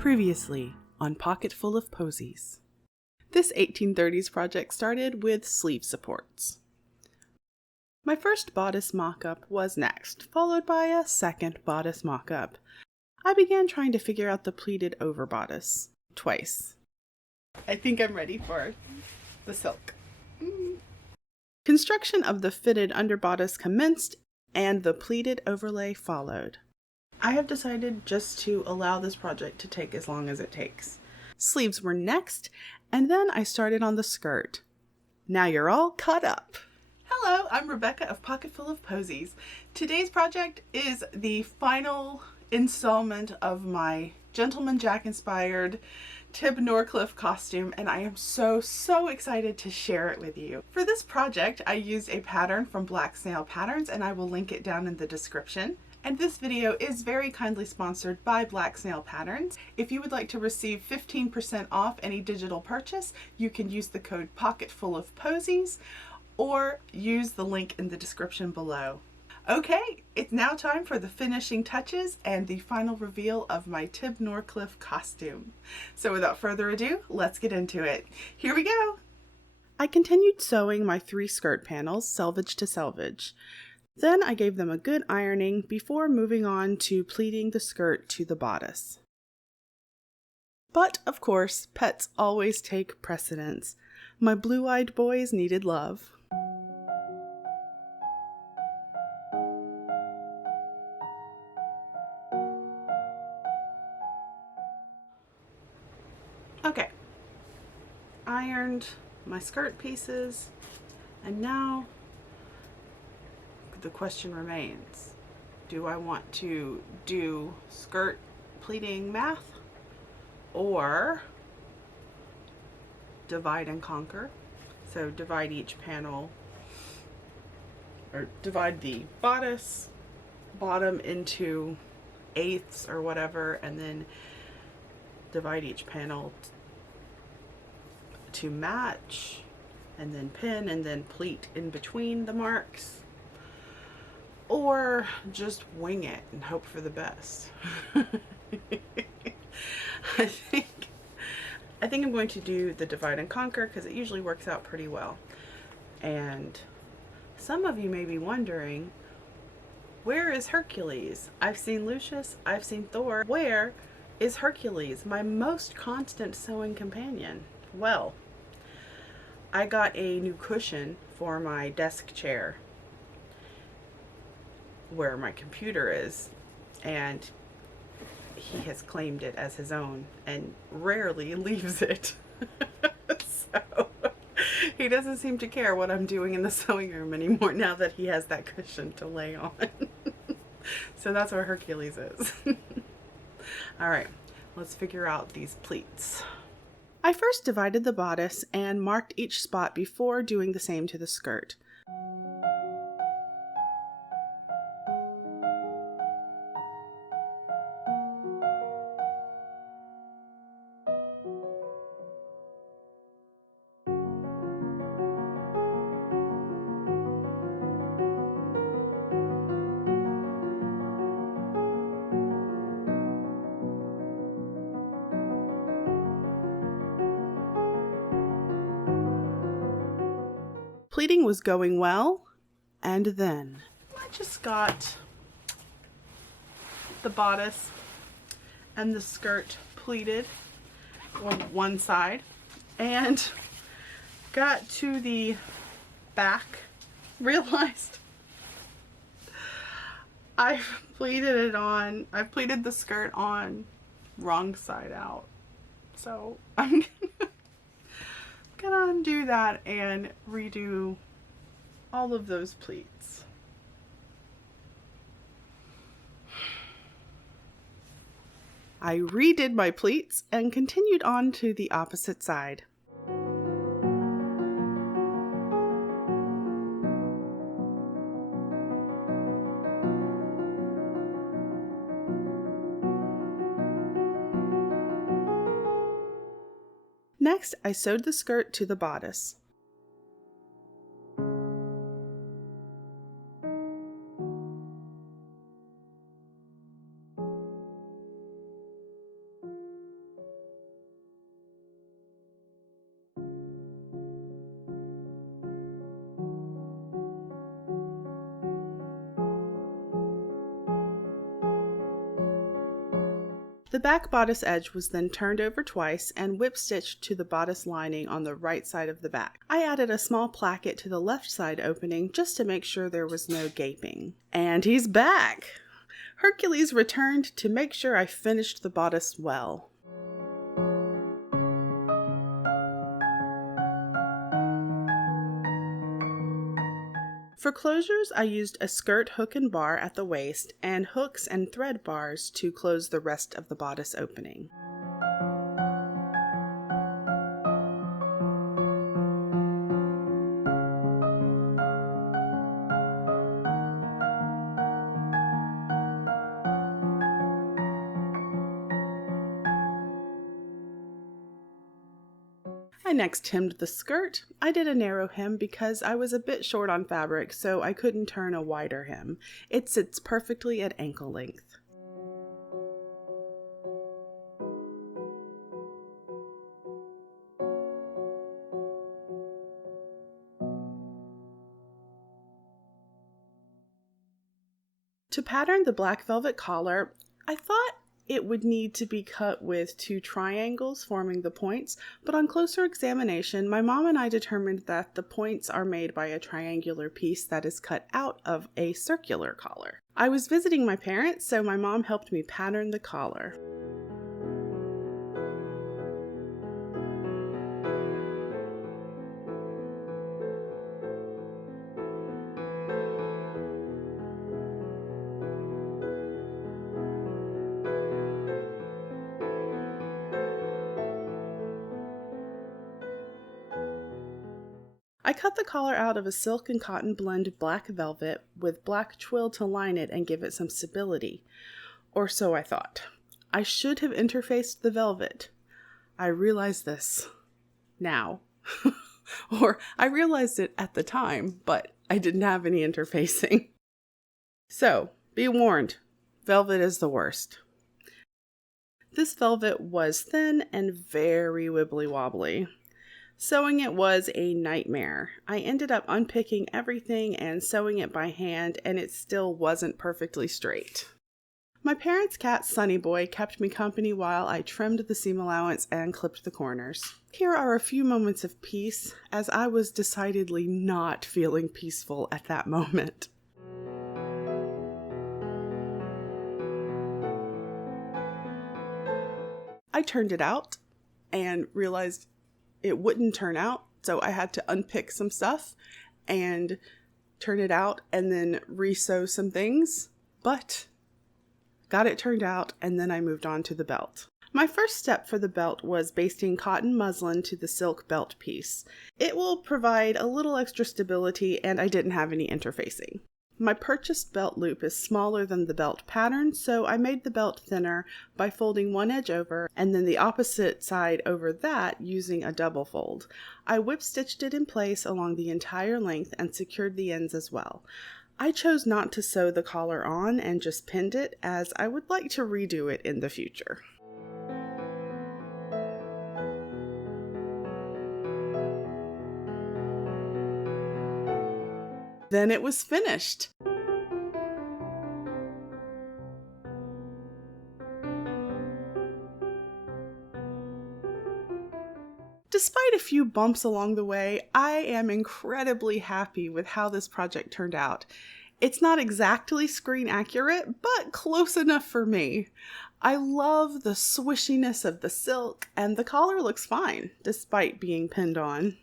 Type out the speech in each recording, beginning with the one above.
Previously on Pocketful of Poseys. This 1830s project started with sleeve supports. My first bodice mock-up was next, followed by a second bodice mock-up. I began trying to figure out the pleated over bodice twice. I think I'm ready for the silk. Construction of the fitted under bodice commenced and the pleated overlay followed. I have decided just to allow this project to take as long as it takes. Sleeves were next, and then I started on the skirt. Now you're all caught up. Hello, I'm Rebecca of Pocketful of Poseys. Today's project is the final installment of my Gentleman Jack inspired Tib Norcliffe costume, and I am so excited to share it with you. For this project, I used a pattern from Black Snail Patterns, and I will link it down in the description. And this video is very kindly sponsored by Black Snail Patterns. If you would like to receive 15% off any digital purchase, you can use the code POCKETFULOFPOSEYS or use the link in the description below. Okay, it's now time for the finishing touches and the final reveal of my Tib Norcliffe costume. So without further ado, let's get into it. Here we go! I continued sewing my 3 skirt panels, selvage to selvage. Then I gave them a good ironing before moving on to pleating the skirt to the bodice. But, of course, pets always take precedence. My blue-eyed boys needed love. Okay, ironed my skirt pieces, and now the question remains, do I want to do skirt pleating math or divide and conquer? So divide each panel, or divide the bodice bottom into eighths or whatever, and then divide each panel to match, and then pin, and then pleat in between the marks. Or just wing it and hope for the best. I think I'm going to do the divide and conquer because it usually works out pretty well. And some of you may be wondering, where is Hercules? I've seen Lucius, I've seen Thor. Where is Hercules, my most constant sewing companion? Well, I got a new cushion for my desk chair where my computer is, and he has claimed it as his own and rarely leaves it. So he doesn't seem to care what I'm doing in the sewing room anymore now that he has that cushion to lay on. So that's where Hercules is. All right, let's figure out these pleats. I first divided the bodice and marked each spot before doing the same to the skirt. Pleating was going well, and then I just got the bodice and the skirt pleated on one side, and got to the back, realized I've pleated the skirt on wrong side out. So I'm gonna undo that and redo all of those pleats. I redid my pleats and continued on to the opposite side. Next, I sewed the skirt to the bodice. The back bodice edge was then turned over twice and whip stitched to the bodice lining on the right side of the back. I added a small placket to the left side opening just to make sure there was no gaping. And he's back! Hercules returned to make sure I finished the bodice well. For closures, I used a skirt hook and bar at the waist and hooks and thread bars to close the rest of the bodice opening. I next hemmed the skirt. I did a narrow hem because I was a bit short on fabric, so I couldn't turn a wider hem. It sits perfectly at ankle length. To pattern the black velvet collar, I thought it would need to be cut with 2 triangles forming the points, but on closer examination, my mom and I determined that the points are made by a triangular piece that is cut out of a circular collar. I was visiting my parents, so my mom helped me pattern the collar. I cut the collar out of a silk and cotton blend black velvet with black twill to line it and give it some stability. Or so I thought. I should have interfaced the velvet. I realize this now. Or I realized it at the time, but I didn't have any interfacing. So, be warned, velvet is the worst. This velvet was thin and very wibbly wobbly. Sewing it was a nightmare. I ended up unpicking everything and sewing it by hand, and it still wasn't perfectly straight. My parents' cat, Sunny Boy, kept me company while I trimmed the seam allowance and clipped the corners. Here are a few moments of peace, as I was decidedly not feeling peaceful at that moment. I turned it out and realized it wouldn't turn out, so I had to unpick some stuff and turn it out and then re-sew some things, but got it turned out, and then I moved on to the belt. My first step for the belt was basting cotton muslin to the silk belt piece. It will provide a little extra stability, and I didn't have any interfacing. My purchased belt loop is smaller than the belt pattern, so I made the belt thinner by folding one edge over and then the opposite side over that using a double fold. I whip stitched it in place along the entire length and secured the ends as well. I chose not to sew the collar on and just pinned it, as I would like to redo it in the future. Then it was finished. Despite a few bumps along the way, I am incredibly happy with how this project turned out. It's not exactly screen accurate, but close enough for me. I love the swishiness of the silk, and the collar looks fine, despite being pinned on.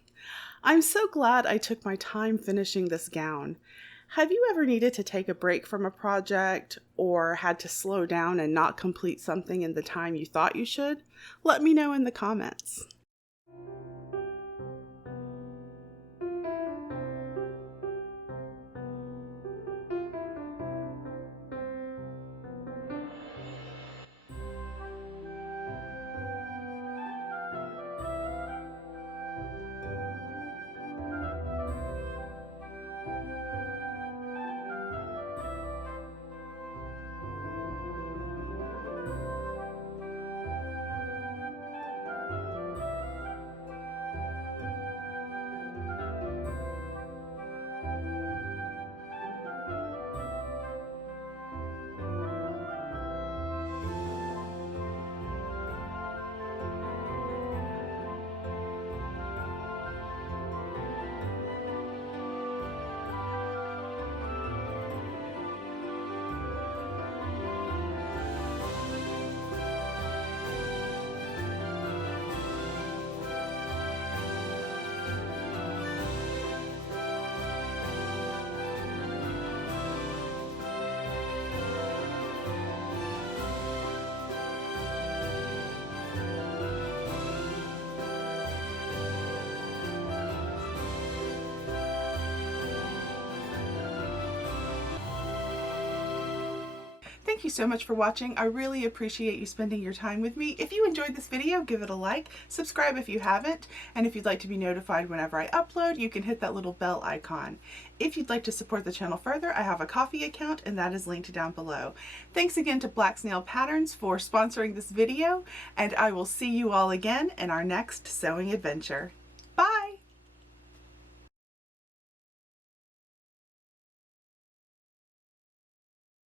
I'm so glad I took my time finishing this gown. Have you ever needed to take a break from a project or had to slow down and not complete something in the time you thought you should? Let me know in the comments. Thank you so much for watching. I really appreciate you spending your time with me. If you enjoyed this video, give it a like, subscribe if you haven't, and if you'd like to be notified whenever I upload, you can hit that little bell icon. If you'd like to support the channel further, I have a Ko-fi account, and that is linked down below. Thanks again to Black Snail Patterns for sponsoring this video, and I will see you all again in our next sewing adventure.